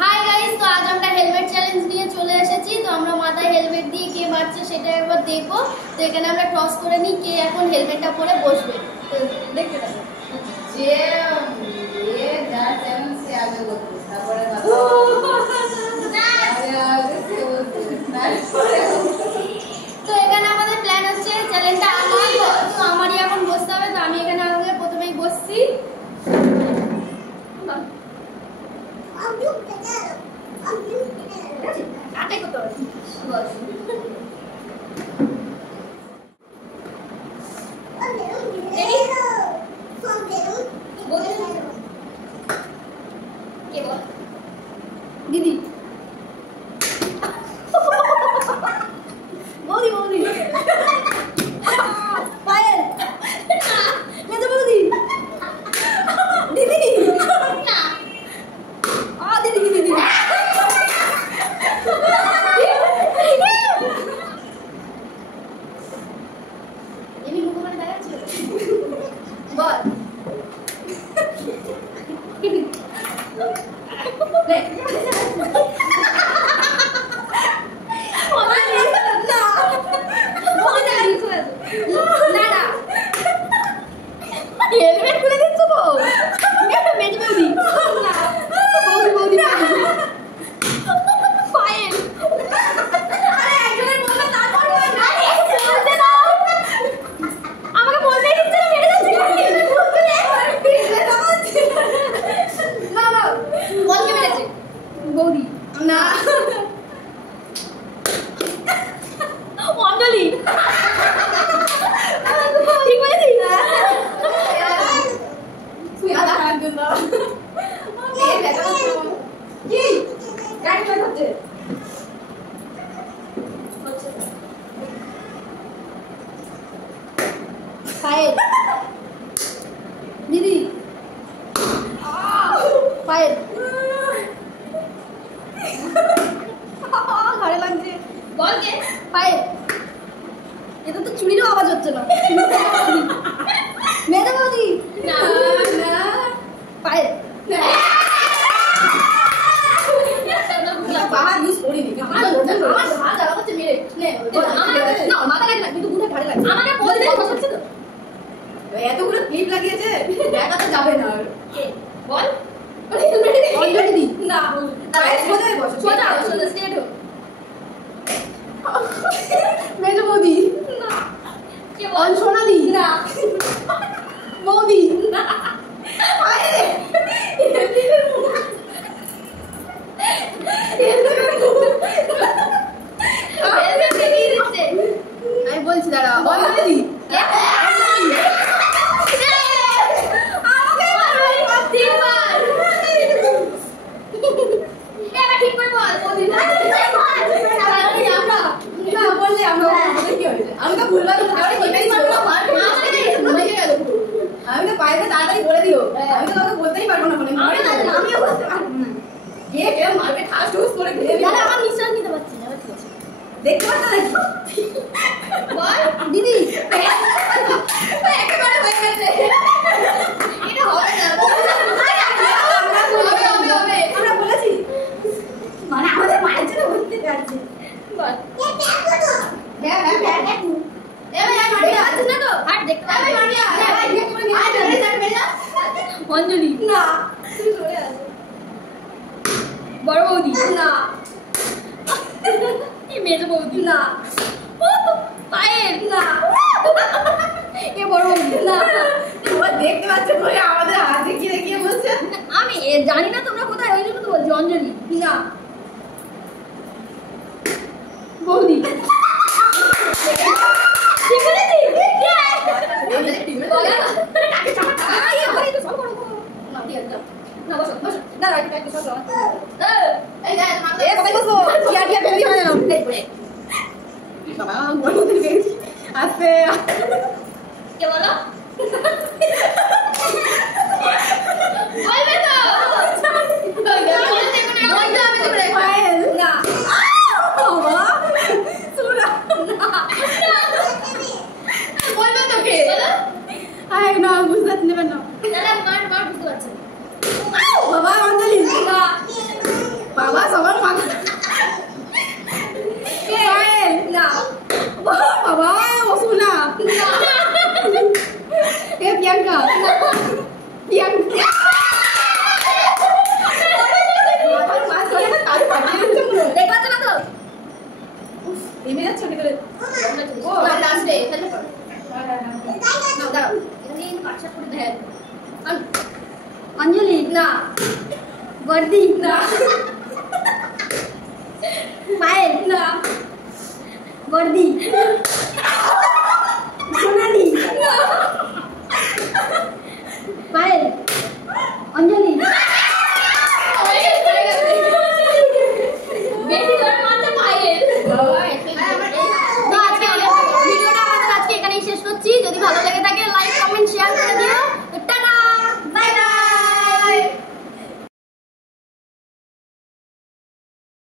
Hi guys, তো আজ আমরা হেলমেট চ্যালেঞ্জ নিয়ে চলে এসেছি। তো আমরা মাথায় হেলমেট দিয়ে কে মারছে সেটা একবার দেখবো। তো এখানে আমরা টস করে নিই কে এখন হেলমেটটা পরে বসবে। তো দেখতে থাকো। যে যার চ্যালেঞ্জ সে আগে বলতো, তারপরে তো এখানে আমাদের প্ল্যান হচ্ছে চ্যালেঞ্জটা আমার, তো আমারই এখন বসতে হবে। তো আমি এখানে আগে প্রথমেই বসছি। আটাই করতে হবে। দিদি বৌদি বৌদি পায়েল মেজো বৌদি দিদি না দিদি দিদি এমনি মুখ করে দেখাচ্ছি বল হেলমেট খুলে দিচ্ছ তো মেজো বৌদি বৌদি বৌদি পায়েল আমাকে বলতে দিচ্ছে না, মেরে যাচ্ছে না না বলকে মেরেছে বৌদি না অঞ্জলি ঠিক বলেছি তুই আদা হাত দিন না এই বেটা কি গাড়ি কই করতে পায়েল দিদি পায়েল ঘরে লাগছে বল কে পায়েল এটা তো চুরিরও আওয়াজ হচ্ছে না মেজো বৌদি না না পায়েল বাহার ইউজ করিনি আমার হাত জ্বালা করছে মেরে নে না মাথা লাগে না কিন্তু গুড়ে ঘাড়ে লাগে আমাকে বলতে বসাচ্ছে তো এতগুলো ক্লিপ লাগিয়েছে দেখা তো যাবে না বল অঞ্জলি দি না তাই সোজা বসো সোজা সোজা স্ট্রেট হো মেজো বৌদি না কে বল সোনালি না বৌদি না আমি বলছি দাঁড়া অঞ্জলি আমি তো ভুলবার আমি তো পায়ে তাড়াতাড়ি বলে দিও আমি তো কাউকে বলতেই পারবো না আমিও বলতে পারবো না কে কে মারবে ঠাস ঠুস করে আমার নিঃশ্বাস নিতে পারছি না ঠিক আছে দেখতে পাচ্ছ দেখো বল দিদি একেবারে হয়ে গেছে এটা হবে না আমরা বলেছি মানে আমাদের মায়ের জন্য বলতে পারছি বল হ্যাঁ হ্যাঁ হ্যাঁ অঞ্জলি না বড় বৌদি না মেজো বৌদি না পায়েল না এ বড় বৌদি না দেখতে পাচ্ছ করে আমাদের হাত দেখিয়ে দেখিয়ে বলছে আমি জানি না তোমরা কোথায়, ওই জন্য তো বলছি অঞ্জলি না বৌদি ঠিক বলেছি না বুঝতে নেবেন না তাহলে মার বুঝতে পারছেন বাবা অঞ্জলি না বাবা সবার মাথা পায়েল না বাবা অসুনা এ প্রিয়াঙ্কা প্রিয়াঙ্কা দেখবা তো না তো এমনি যাচ্ছে ওটা করে ও লাস্টে তাহলে না দাঁড়াও এখানে পাঁচটা করে দেয় অঞ্জলি না বর্দি না পায়েল না বর্দি সোনালি না